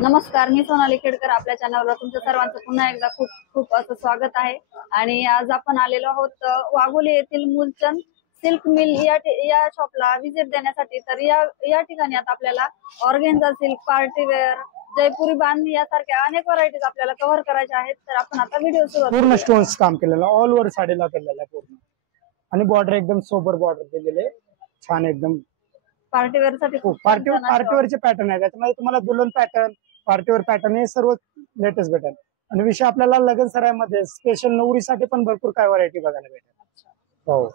नमस्कार, मी सोनाली खेडकर. आपल्या चॅनलवर तुमचं सर्वांचं पुन्हा एकदा खूप खूप असं स्वागत आहे. आणि आज आपण आलेलो आहोत वाघोली येथील मूलचंद सिल्क मिल या शॉपला व्हिजिट देण्यासाठी. तर या ठिकाणी आता आपल्याला ऑर्गेन्झा सिल्क, पार्टीवेअर, जयपुरी बांधणी यासारख्या अनेक व्हरायटीज आपल्याला कव्हर करायच्या आहेत. तर आपण आता व्हिडिओ सुरू पूर्ण स्टोन्स काम केलेलं, ऑल ओव्हर साडीला केलेलं आहे पूर्ण. आणि बॉर्डर एकदम सोबर बॉर्डर केलेले, छान एकदम पार्टीवेअर साठी. पार्टीवेअरचे पॅटर्न आहे त्याच्यामध्ये. तुम्हाला दुल्हन पॅटर्न, पार्टीवेअर पॅटर्न हे सर्व लेटेस्ट भेटेल. आणि विषय आपल्याला लगन सरायमध्ये स्पेशल नवरीसाठी पण भरपूर काय व्हरायटी बघायला भेटेल. हो,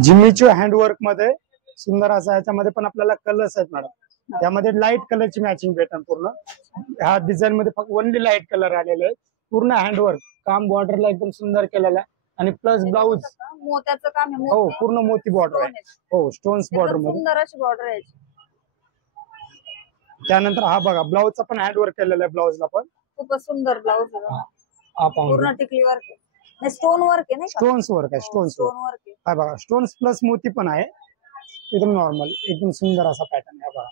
जिम्मीच्या हँडवर्क मध्ये सुंदर असं. याच्यामध्ये पण आपल्याला कलर्स आहेत मॅडम. त्यामध्ये लाईट कलरची मॅचिंग भेटेल पूर्ण. ह्या डिझाईन मध्ये फक्त ओनली लाईट कलर आलेले आहे. पूर्ण हँडवर्क काम, बॉर्डरला एकदम सुंदर केलेला आहे. आणि प्लस ब्लाऊज मोत्याचं काम आहे. हो, पूर्ण मोती बॉर्डर आहे. हो, स्टोन्स बॉर्डर मध्ये सुंदर अशी बॉर्डर आहे. त्यानंतर हा बघा, ब्लाऊजचा पण हँडवर्क केलेला आहे. ब्लाऊजला पण खूपच सुंदर ब्लाऊज आहे. पूर्ण टिकली वर्क आहे, स्टोन वर्क आहे ना. स्टोन्स वर्क आहे, स्टोन्स वर्क आहे बघा. स्टोन्स प्लस मोती पण आहे. एकदम नॉर्मल, एकदम सुंदर असा पॅटर्न आहे बघा.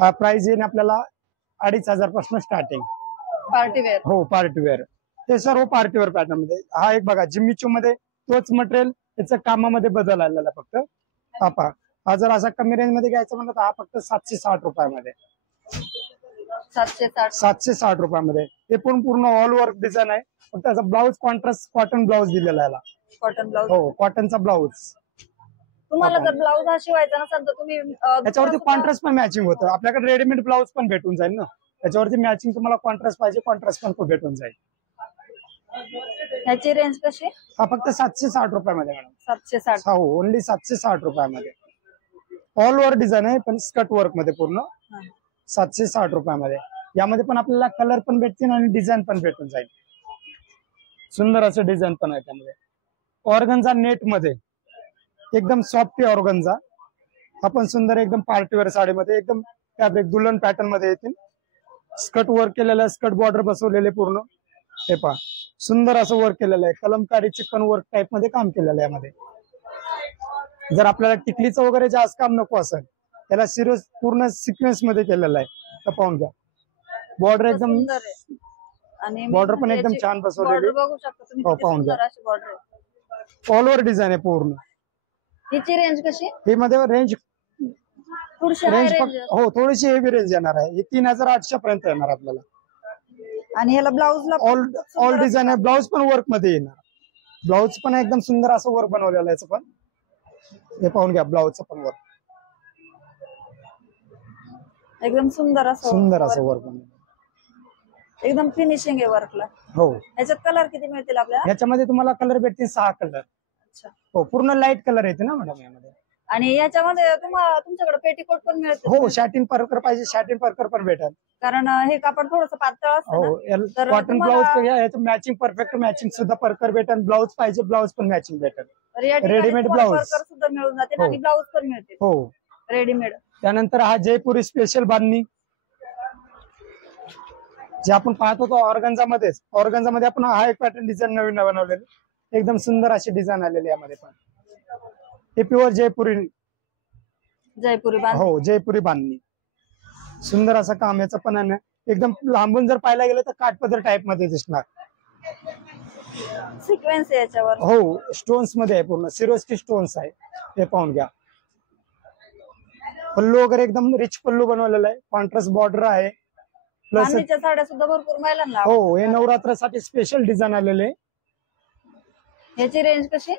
हा प्राइस येईल आपल्याला 2500 पासून स्टार्टिंग. पार्टीवेअर. हो, पार्टीवेअर. ते सर्व पार्टीवेअर पॅटर्न मध्ये. हा एक बघा, जिम्मीचू मध्ये तोच मटेरियल, त्याच्या कामामध्ये बदल आलेला फक्त. हा पहा, हा जर असा कमी रेंज मध्ये घ्यायचा म्हणलं तर हा फक्त 760 रुपयामध्ये. 760 रुपयामध्ये. हे पण पूर्ण ऑल वर्क डिझाईन आहे. फक्त त्याचा ब्लाऊज कॉन्ट्रास्ट कॉटन ब्लाऊज दिलेला आहे. Cotton blouse. हो, कॉटनचा ब्लाऊज. तुम्हाला जर ब्लाऊज हा शिवायचा नसेल तर तुम्ही त्याच्यावरती कॉन्ट्रास्ट पण मॅचिंग होतं. आपल्याकडे रेडीमेड ब्लाऊज पण भेटून जाईल ना. त्याच्यावरती मॅचिंग तुम्हाला कॉन्ट्रास्ट पाहिजे, कॉन्ट्रास्ट पण भेटून जाईल. ह्याची रेंज कशी? हा फक्त 760 रुपयामध्ये मॅडम. 760. हो, ओनली 760 रुपयामध्ये. ऑल ओव्हर डिझाईन आहे पण स्कर्ट वर्क मध्ये पूर्ण. 760 रुपयामध्ये. यामध्ये पण आपल्याला कलर पण भेटतील आणि डिझाईन पण भेटून जाईल. सुंदर असं डिझाईन पण आहे त्यामध्ये. ऑर्गन्झा नेट मध्ये एकदम सॉफ्ट ऑर्गन्झा. आपण सुंदर एकदम पार्टीवेअर साडीमध्ये एकदम फॅब्रिक दुल्हन पॅटर्न मध्ये येतील. स्कर्ट वर्क केलेलं आहे, स्कर्ट बॉर्डर बसवलेले पूर्ण. हे पहा, सुंदर असं वर्क केलेलं आहे. कलमकारी चिकन वर्क टाइप मध्ये काम केलेलं आहे यामध्ये. जर आपल्याला टिकलीचं वगैरे जास्त काम नको असेल, त्याला सिरियस पूर्ण सिक्वेन्स मध्ये केलेलं आहे. तर पाहून घ्या, बॉर्डर एकदम, आणि बॉर्डर पण एकदम छान बसवलेली. बघू शकता तुम्ही. हो, पाहून घ्या, ऑल ओव्हर डिझाईन आहे पूर्ण. हिची रेंज कशी? ही मध्ये रेंज हो, थोडीशी हेवी रेंज येणार आहे. ही 3800 पर्यंत येणार आपल्याला. आणि याला ब्लाऊजला ऑल डिझाईन आहे. ब्लाऊज पण वर्क मध्ये येणार. ब्लाऊज पण एकदम सुंदर असं वर्क बनवलेलं आहे. पण हे पाहून घ्या, ब्लाऊजचं पण वर्क एकदम सुंदर असं वर्क बनवलं. एकदम फिनिशिंग आहे वर्कला. हो. याच्यात कलर किती मिळतील आपल्याला? याच्यामध्ये तुम्हाला कलर भेटतील 6 कलर. हो, पूर्ण लाईट कलर येते ना मॅडम यामध्ये. आणि याच्यामध्ये तुमच्याकडे पेटीकोट पण मिळते? हो, शॅटिन परकर पाहिजे, शॅटिन परकर पण भेटेल. कारण हे कापड थोडंसं पातळ असतं. हो, कॉटन ब्लाऊज याचं मॅचिंग, परफेक्ट मॅचिंग सुद्धा परकर भेटेल. ब्लाऊज पाहिजे, ब्लाऊज पण मॅचिंग भेटेल. रेडीमेड ब्लाऊज सुद्धा मिळून जाते आणि ब्लाऊज पण मिळते. हो, रेडीमेड. त्यानंतर हा जयपुरी स्पेशल बांधणी जे आपण पाहत होतो ऑर्गन्झा मध्येच. ऑर्गन्झा मध्ये आपण हा एक पॅटर्न डिझाईन नवीन बनवलेली, एकदम सुंदर अशी डिझाईन आलेली यामध्ये पण. हे प्युअर जयपुरी बांधणी. हो, जयपुरी बांधणी. सुंदर असं काम याचं पण आहे. एकदम लांबून जर पाहायला गेलं तर काठपदर टाइप मध्ये दिसणार. सिक्वेन्स आहे याच्यावर. हो, स्टोन्स मध्ये आहे पूर्ण. सिरोस्की स्टोन्स आहे. हे पाहून घ्या. पल्लू वगैरे एकदम रिच पल्लू बनवलेला आहे. कॉन्ट्रास्ट बॉर्डर आहे. प्लस साड्या सुद्धा भरपूर महिलांना. हो, हे नवरात्रासाठी स्पेशल डिझाईन आलेले. याची रेंज कशी?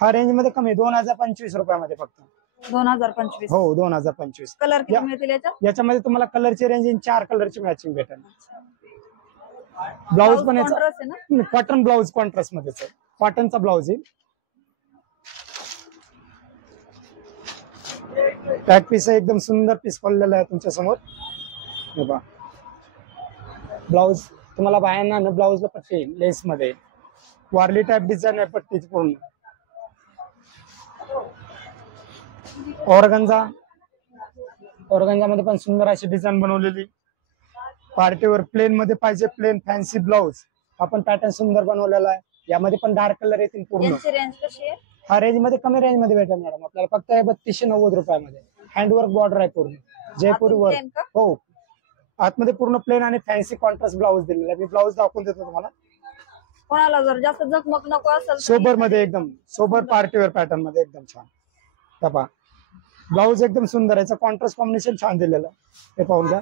हा रेंज मध्ये कमी, 2025 रुपयामध्ये फक्त. 2025. हो, 2025. कलर किती मिळतील याच्यामध्ये तुम्हाला कलरची रेंज 4 कलरची मॅचिंग भेटेल. ब्लाऊज पण याचा कॉटन ब्लाऊज कॉन्ट्रास्ट मध्येच आहे. कॉटनचा ब्लाऊज येईल. पॅक पीस आहे, एकदम सुंदर पीस पडलेला आहे तुमच्या समोर. हे पहा, ब्लाऊज तुम्हाला बायांना ना ब्लाऊजला पट्टी लेस मध्ये वारली टाइप डिझाईन आहे पट्टीची पूर्ण. ऑर्गन्झा मध्ये पण सुंदर अशी डिझाईन बनवलेली. पार्टीवर प्लेन मध्ये पाहिजे, प्लेन फॅन्सी ब्लाऊज आपण पॅटर्न सुंदर बनवलेला आहे. यामध्ये पण डार्क कलर येतील पूर्ण. रेंज कशी आहे? हा रेंज मध्ये कमी रेंज मध्ये भेटेल मॅडम आपल्याला फक्त 3290 रुपयामध्ये. हँडवर्क बॉर्डर आहे पूर्ण जयपुरी आतून वर्क. plain का? हो आतमध्ये पूर्ण प्लेन आणि फॅन्सी कॉन्ट्रास्ट ब्लाऊज दिलेला आहे. मी ब्लाऊज दाखवून देतो तुम्हाला. कोणाला जर जास्त झगमग नको असेल तर सोबर मध्ये एकदम सोबर पार्टीवेअर पॅटर्न मध्ये एकदम छान. पहा ब्लाऊज एकदम सुंदर आहे. याचं कॉन्ट्रास्ट कॉम्बिनेशन छान दिलेलं आहे. हे पाहून घ्या.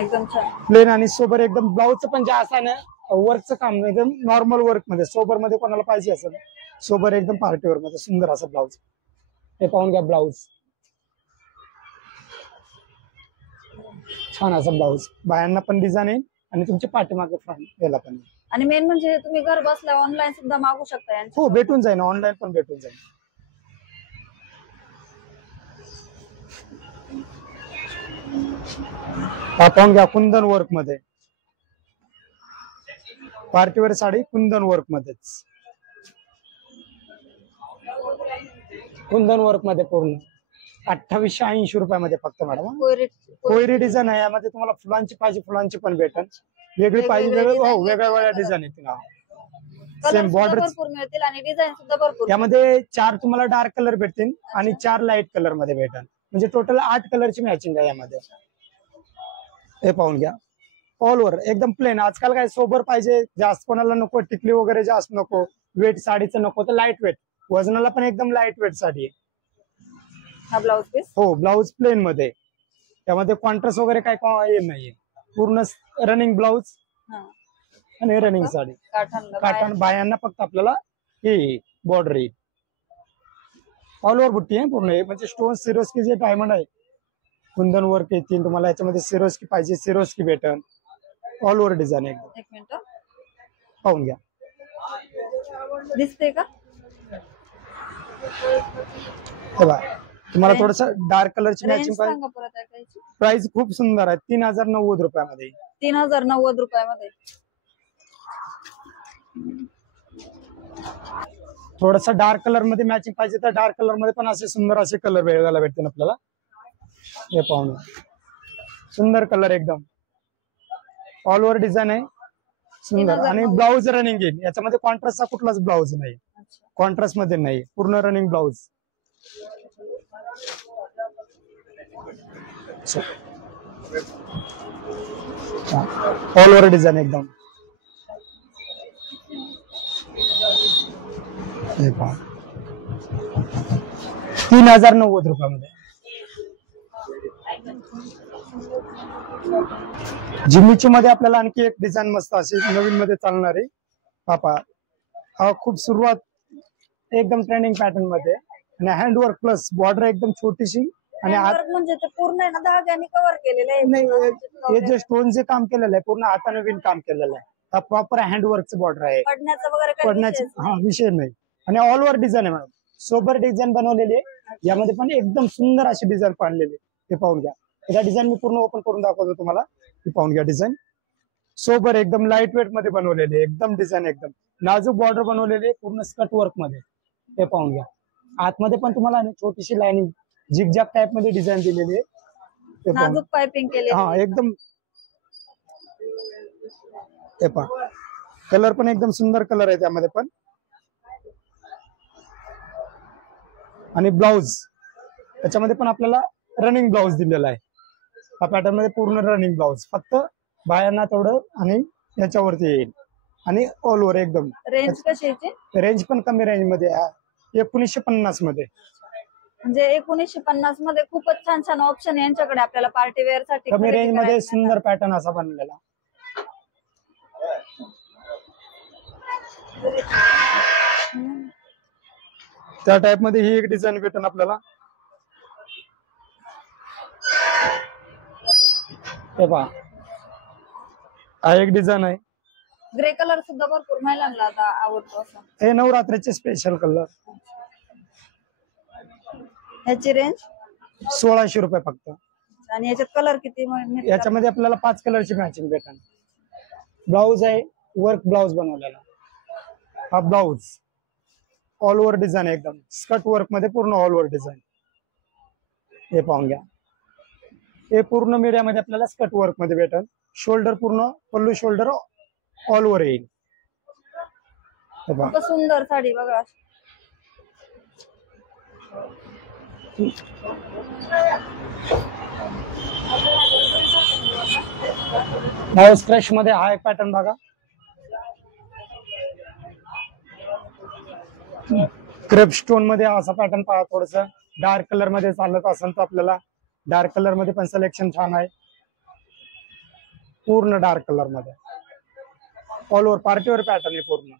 एकदम छान. प्लेन आणि सोबर एकदम. ब्लाऊजचं पण जे असं ना वर्कचं काम एकदम नॉर्मल वर्क मध्ये सोबर मध्ये कोणाला पाहिजे असेल सोबर एकदम पार्टीवेअर मध्ये सुंदर असं ब्लाऊज. हे पाहून घ्या ब्लाऊज छान असं ब्लाऊज. बायांना पण डिझाईन आहे आणि तुमच्या पाठीमागे फ्रंट याला पण. आणि मेन म्हणजे तुम्ही घर बसल्या ऑनलाईन सुद्धा मागू शकता यांच्या. हो भेटून जाईल ऑनलाईन पण भेटून जाईल. पाहून घ्या कुंदन वर्क मध्ये पार्टीवेअर साडी कुंदन वर्क मध्येच. कुंदन वर्क मध्ये पूर्ण 2880 रुपयामध्ये फक्त मॅडम. कोयरी डिझाईन आहे. यामध्ये तुम्हाला फुलांची पाहिजे फुलांची पण भेटेल. वेगळी पाहिजे वेगळ्या वेगळ्या डिझाईन येतील. सेम बॉर्डर भरपूर मिळतील आणि डिझाईन सुद्धा भरपूर. यामध्ये 4 तुम्हाला डार्क कलर भेटतील आणि 4 लाईट कलर मध्ये भेटेल. म्हणजे टोटल 8 कलरची मॅचिंग आहे यामध्ये. हे पाहून घ्या. ऑल ओव्हर एकदम प्लेन. आजकाल काय सोबर पाहिजे जास्त कोणाला नको टिकली वगैरे जास्त नको वेट साडीचं नको तर लाईट वेट वजनाला पण एकदम लाईट वेट साडी आहे. हा ब्लाऊज पीस. हो ब्लाऊज प्लेन मध्ये. त्यामध्ये कॉन्ट्रास्ट वगैरे काय हे नाहीये. पूर्ण रनिंग ब्लाऊज आणि रनिंग साडी. काठण बायांना फक्त आपल्याला हे बॉर्डर येईल. ऑल ओव्हर बुट्टी आहे पूर्ण. म्हणजे स्टोन सिरोस्की जे डायमंड आहे कुंदन वर्क येतील तुम्हाला. याच्यामध्ये सिरोस्की पाहिजे सिरोस्की भेटन. ऑल ओव्हर डिझाईन एकदम. एक मिनिट पाहून घ्या. दिसते का? तुम्हाला थोडस डार्क कलरची रेंज मॅचिंग सांगा परत ऐकायची. प्राइस खूप सुंदर आहे. 3090 रुपयामध्ये. 3090 रुपयामध्ये. थोडस डार्क कलर मध्ये मॅचिंग पाहिजे तर डार्क कलर मध्ये पण असे सुंदर असे कलर वेगळ्याला भेटतील आपल्याला. हे पाहून सुंदर कलर एकदम. ऑल ओव्हर डिझाईन आहे सुंदर. आणि ब्लाऊज रनिंग येईल. याच्यामध्ये कॉन्ट्रास्टचा कुठलाच ब्लाऊज नाही. कॉन्ट्रास्ट मध्ये नाही पूर्ण running blouse. All over design एकदम. हे पहा 3090 रुपयामध्ये. जिम्मीची मध्ये आपल्याला आणखी एक डिझाईन मस्त अशी नवीन मध्ये चालणार आहे. पापा हा खूप सुरुवात एकदम ट्रेंडिंग पॅटर्न मध्ये आणि हँडवर्क प्लस बॉर्डर एकदम छोटीशी आणि म्हणजे ते पूर्ण आहे ना धाग्याने कव्हर केलेलं आहे. हे जे स्टोनचे काम केलेलं आहे पूर्ण हाताने विण काम केलेलं आहे. हा प्रॉपर हँडवर्कचं बॉर्डर आहे. पडण्याचं वगैरे काही पडण्याची विषयच नाही. विषय नाही. आणि ऑल ओव्हर डिझाईन आहे मॅडम. सोबर डिझाईन बनवलेली आहे. यामध्ये पण एकदम सुंदर अशी डिझाईन पाडलेली. हे पाहून घ्या. या डिझाईन मी पूर्ण ओपन करून दाखवतो तुम्हाला. हे पाहून घ्या डिझाईन. सोबर एकदम लाईट वेट मध्ये बनवलेले एकदम डिझाईन एकदम नाजूक बॉर्डर बनवलेले पूर्ण स्कर्ट वर्क मध्ये. हे पाहून घ्या. आतमध्ये पण तुम्हाला छोटीशी लाईनिंग झिगझॅग टाइप मध्ये डिझाईन दिलेली आहे. नाजूक पाइपिंग केली. हा एकदम. हे पहा कलर पण एकदम सुंदर कलर आहे त्यामध्ये पण. आणि ब्लाऊज त्याच्यामध्ये पण आपल्याला रनिंग ब्लाऊज दिलेला आहे. हा पॅटर्न मध्ये पूर्ण रनिंग ब्लाऊज फक्त बायांना तेवढं आणि याच्यावरती येईल. आणि ऑल ओव्हर एकदम. रेंज कशी याची? रेंज पण कमी रेंज मध्ये 1950 मध्ये. म्हणजे 1950 मध्ये खूपच छान छान ऑप्शन यांच्याकडे आपल्याला पार्टी वेअर साठी. कमी रेंज मध्ये सुंदर पॅटर्न असा बनलेला. त्या टाइप मध्ये ही एक डिझाईन भेटेल आपल्याला. हे पहा हा एक डिझाईन आहे. ग्रे कलर सुद्धा भरपूर महिलांना आता आवडतो असं. हे नवरात्रीचे स्पेशल कलर. ह्याची रेंज 1600 रुपये फक्त. आणि याच्यात कलर किती? याच्यामध्ये आपल्याला 5 कलरची मॅचिंग भेटेल. ब्लाऊज आहे वर्क ब्लाऊज बनवलेला. हा ब्लाऊज ऑल ओव्हर डिझाईन एकदम स्कर्ट वर्क मध्ये पूर्ण ऑल ओव्हर डिझाईन. हे पाहून घ्या. हे पूर्ण मीडिया मध्ये आपल्याला स्कर्ट वर्क मध्ये भेटेल. शोल्डर पूर्ण पल्लू शोल्डर ऑल ओव्हर येईल. हे पहा. खूप सुंदर साडी बघा. हाऊस फ्रेश मध्ये हा एक पॅटर्न बघा. क्रेप स्टोन मध्ये असा पॅटर्न पहा. थोडस डार्क कलर मध्ये चालत असेल तर आपल्याला डार्क कलर मध्ये पण सिलेक्शन छान आहे. पूर्ण डार्क कलर मध्ये ऑल ओव्हर पार्टीवर पॅटर्न आहे पूर्ण.